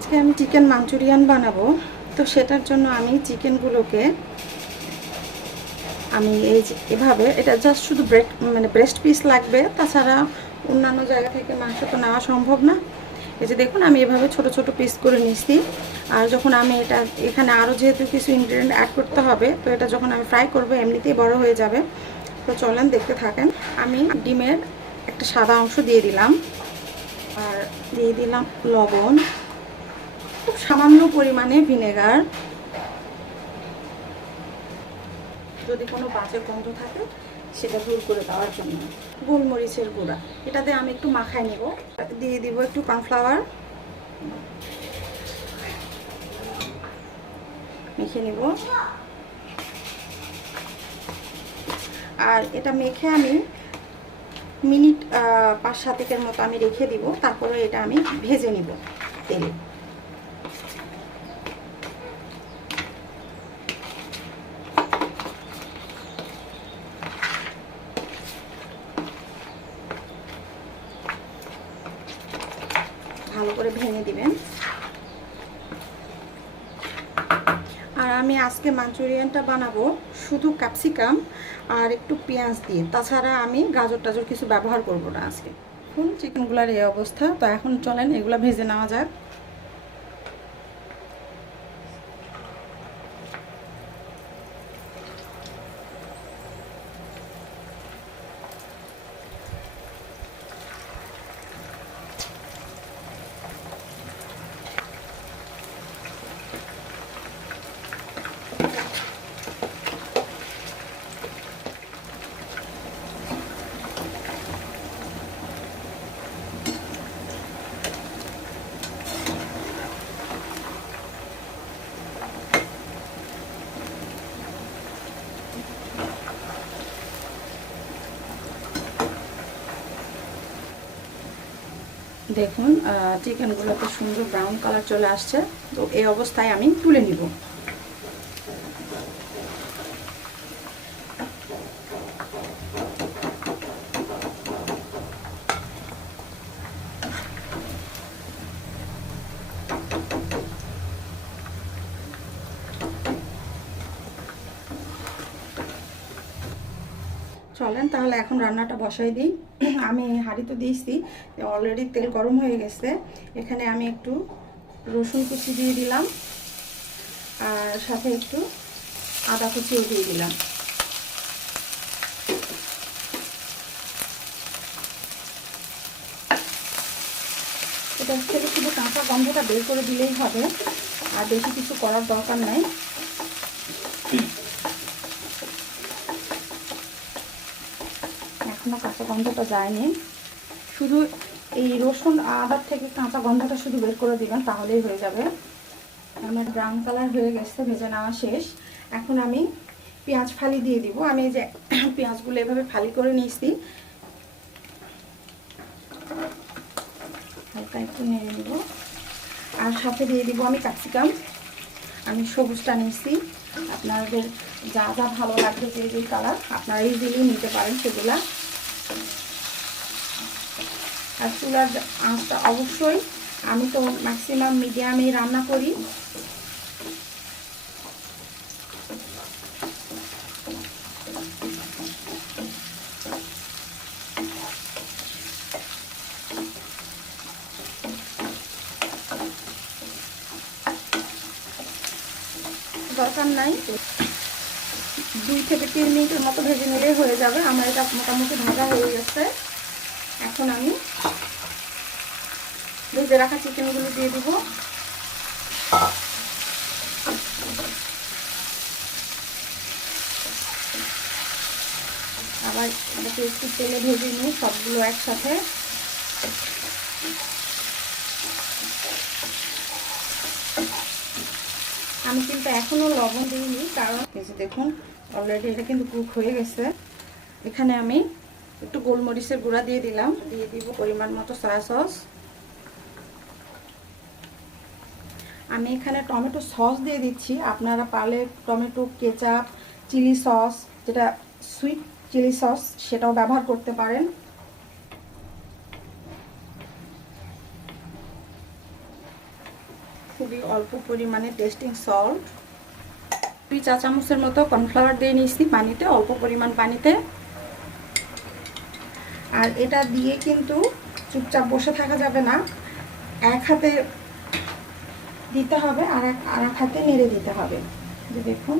আজকে আমি chicken Manchurian বানাবো। তো সেটার জন্য আমি চিকেনগুলোকে আমি এই যে এভাবে, এটা জাস্ট শুধু ব্রেস্ট পিস লাগবে, তাছাড়া অন্যান্য জায়গা থেকে মাংস তো নেওয়া সম্ভব না। এই যে দেখুন আমি এভাবে ছোট ছোট পিস করে নিচ্ছি। আর যখন আমি এটা এখানে আরও যেহেতু কিছু ইনগ্রেডিয়েন্ট অ্যাড করতে হবে, তো এটা যখন আমি ফ্রাই করবো এমনিতেই বড় হয়ে যাবে। তো চলেন দেখতে থাকেন। আমি ডিমের একটা সাদা অংশ দিয়ে দিলাম, আর দিয়ে দিলাম লবণ, খুব সামান্য পরিমাণে ভিনেগার, যদি কোনো বাজে গন্ধ থাকে সেটা দূর করে দেওয়ার জন্য, গোলমরিচের গুঁড়া, এটাতে আমি একটু মাখায় নেব। দিয়ে দিব একটু কর্নফ্লাওয়ার, মেখে নেব। আর এটা মেখে আমি মিনিট 5-7 মতো আমি রেখে দিব। তারপরে এটা আমি ভেজে নিব তেলে। ভালো করে ভেঙে দিবেন। আর আমি আজকে মাঞ্চুরিয়ানটা বানাবো শুধু ক্যাপসিকাম আর একটু পেঁয়াজ দিয়ে, তাছাড়া আমি গাজর টাজর কিছু ব্যবহার করব না আজকে। এখন চিকেনগুলোর এই অবস্থা। তো এখন চলেন এগুলো ভেজে নেওয়া যাক। দেখুন চিকেনগুলোতে সুন্দর ব্রাউন কালার চলে আসছে। তো এই অবস্থায় আমি তুলে নিব। চলেন তাহলে এখন রান্নাটা বসাই দিই। আমি হাঁড়ি তো দিয়েছি, অলরেডি তেল গরম হয়ে গেছে। এখানে আমি একটু রসুন কুচি দিয়ে দিলাম, আর সাথে একটু আদা কুচিও দিয়ে দিলাম। এটা থেকে শুধু কাঁচা গন্ধটা বের করে দিলেই হবে, আর বেশি কিছু করার দরকার নাই। এখনো কাঁচা গন্ধটা যায়নি, শুধু এই রসুন আদার থেকে কাঁচা গন্ধটা শুধু বের করে দিবেন, তাহলেই হয়ে যাবে। আমার ব্রাউন কালার হয়ে গেছে, ভেজে নেওয়া শেষ। এখন আমি পেঁয়াজ ফালি দিয়ে দিব। আমি এই যে পেঁয়াজগুলো এভাবে ফালি করে নিয়েছি, হালকা একটু নেড়ে নেব। আর সাথে দিয়ে দিব আমি ক্যাপসিকাম। আমি সবুজটা নিয়েছি, আপনাদের যা যা ভালো লাগবে যে যে কালার আপনারা ইজিলি নিতে পারেন সেগুলা। আর চুলার আঁচটা অবশ্যই, আমি তো ম্যাক্সিমাম মিডিয়ামেই রান্না করি। দরকার নাই, 2 থেকে 3 মিনিটের মতো ভেজে নিলেই হয়ে যাবে। আমার এটা মোটামুটি ভাজা হয়ে গেছে। এখন আমি ভেজে রাখা চিকেনগুলো দিয়ে দিব। আবার এটাকে একটু তেলে ভেজে নিই সবগুলো একসাথে। আমি কিন্তু এখনো লবণ দিইনি, কারণ এই যে দেখুন অলরেডি এটা কিন্তু কুক হয়ে গেছে। এখানে আমি একটু গোলমরিচের গুঁড়া দিয়ে দিলাম, দিয়ে দিব পরিমাণ মতো সয়া সস। আমি এখানে টমেটো সস দিয়ে দিচ্ছি, আপনারা পারলে টমেটো কেচাপ, চিলি সস, যেটা সুইট চিলি সস, সেটাও ব্যবহার করতে পারেন। অল্প পরিমাণে টেস্টিং সল্ট, 2 চা চামচের মতো কর্নফ্লাওয়ার দিয়ে নিয়েছি পানিতে, অল্প পরিমাণ পানিতে। আর এটা দিয়ে কিন্তু চুপচাপ বসে থাকা যাবে না, এক হাতে দিতে হবে আর এক হাতে নেড়ে দিতে হবে। যে দেখুন